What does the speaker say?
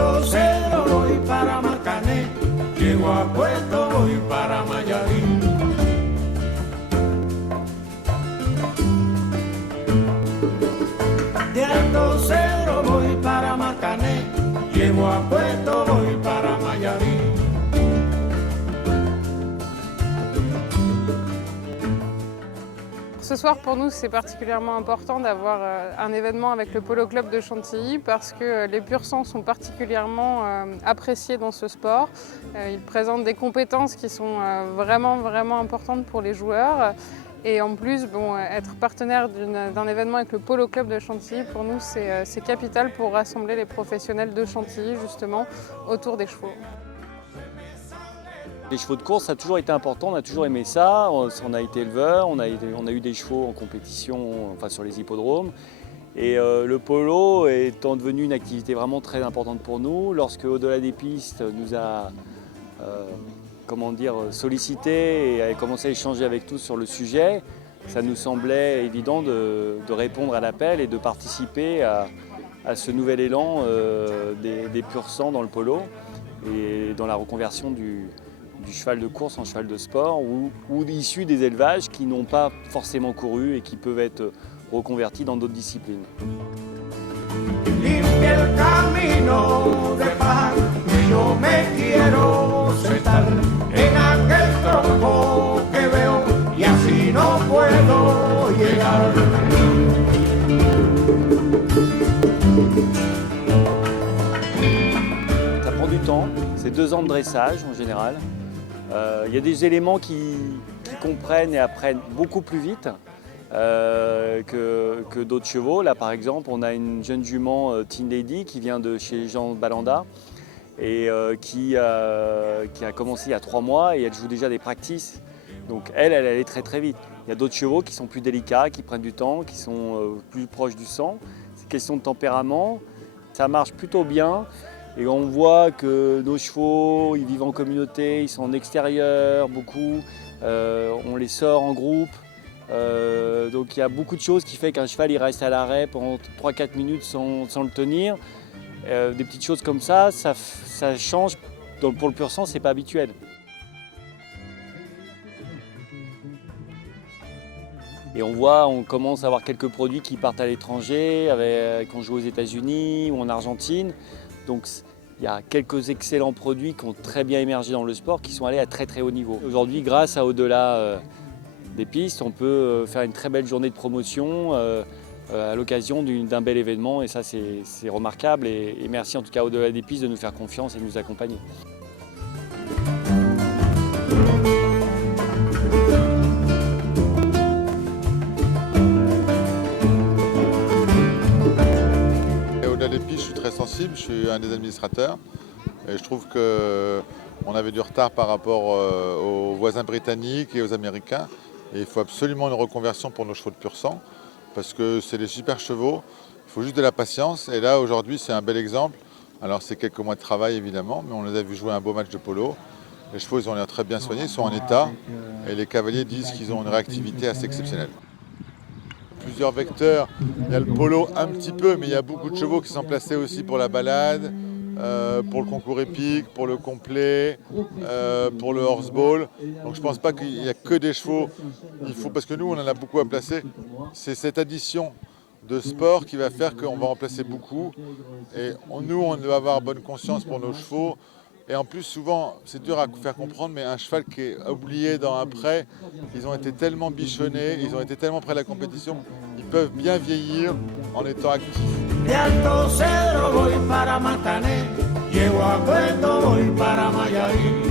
Alto Cedro voy para Marcané, llego a Puerto voy para Mayarín. De Alto Cedro voy para Marcané, llego a Puerto voy para Mayarín. Ce soir, pour nous, c'est particulièrement important d'avoir un événement avec le Polo Club de Chantilly parce que les pur-sangs sont particulièrement appréciés dans ce sport. Ils présentent des compétences qui sont vraiment importantes pour les joueurs. Et en plus, être partenaire d'un événement avec le Polo Club de Chantilly, pour nous, c'est capital pour rassembler les professionnels de Chantilly, justement, autour des chevaux. Les chevaux de course, ça a toujours été important, on a toujours aimé ça. On a été éleveur, on a eu des chevaux en compétition, enfin sur les hippodromes. Et le polo étant devenu une activité vraiment très importante pour nous, lorsque Au-delà des pistes nous a sollicité et a commencé à échanger avec tous sur le sujet, ça nous semblait évident de répondre à l'appel et de participer à ce nouvel élan des pur-sangs dans le polo et dans la reconversion du cheval de course en cheval de sport ou issus des élevages qui n'ont pas forcément couru et qui peuvent être reconvertis dans d'autres disciplines. Ça prend du temps, c'est 2 ans de dressage en général. Il y a des éléments qui comprennent et apprennent beaucoup plus vite que d'autres chevaux. Là par exemple, on a une jeune jument Teen Lady qui vient de chez Jean Balanda et qui a commencé il y a 3 mois et elle joue déjà des practices. Donc elle allait très vite. Il y a d'autres chevaux qui sont plus délicats, qui prennent du temps, qui sont plus proches du sang. C'est une question de tempérament. Ça marche plutôt bien. Et on voit que nos chevaux, ils vivent en communauté, ils sont en extérieur beaucoup, on les sort en groupe. Donc il y a beaucoup de choses qui font qu'un cheval il reste à l'arrêt pendant 3-4 minutes sans le tenir. Des petites choses comme ça change. Donc pour le pur-sang, c'est pas habituel. Et on commence à avoir quelques produits qui partent à l'étranger, qu'on joue aux États-Unis ou en Argentine. Donc il y a quelques excellents produits qui ont très bien émergé dans le sport, qui sont allés à très haut niveau. Aujourd'hui, grâce à Au-delà des pistes, on peut faire une très belle journée de promotion à l'occasion d'un bel événement et ça c'est remarquable et merci en tout cas Au-delà des pistes de nous faire confiance et de nous accompagner. Au-delà des pistes, je suis très sensible, je suis un des administrateurs et je trouve qu'on avait du retard par rapport aux voisins britanniques et aux Américains. Et il faut absolument une reconversion pour nos chevaux de pur-sang parce que c'est des super chevaux, il faut juste de la patience et là aujourd'hui c'est un bel exemple. Alors c'est quelques mois de travail évidemment, mais on les a vus jouer un beau match de polo. Les chevaux ils ont l'air très bien soignés, ils sont en état et les cavaliers disent qu'ils ont une réactivité assez exceptionnelle. Plusieurs vecteurs, il y a le polo un petit peu, mais il y a beaucoup de chevaux qui sont placés aussi pour la balade, pour le concours épique, pour le complet, pour le horseball. Donc je ne pense pas qu'il n'y a que des chevaux, parce que nous on en a beaucoup à placer, c'est cette addition de sport qui va faire qu'on va en placer beaucoup. Et nous on doit avoir bonne conscience pour nos chevaux. Et en plus, souvent, c'est dur à faire comprendre, mais un cheval qui est oublié dans un pré, ils ont été tellement bichonnés, ils ont été tellement près de la compétition, ils peuvent bien vieillir en étant actifs. De Alto Cedro voy para Marcané, llego a Puerto voy para Mayarín.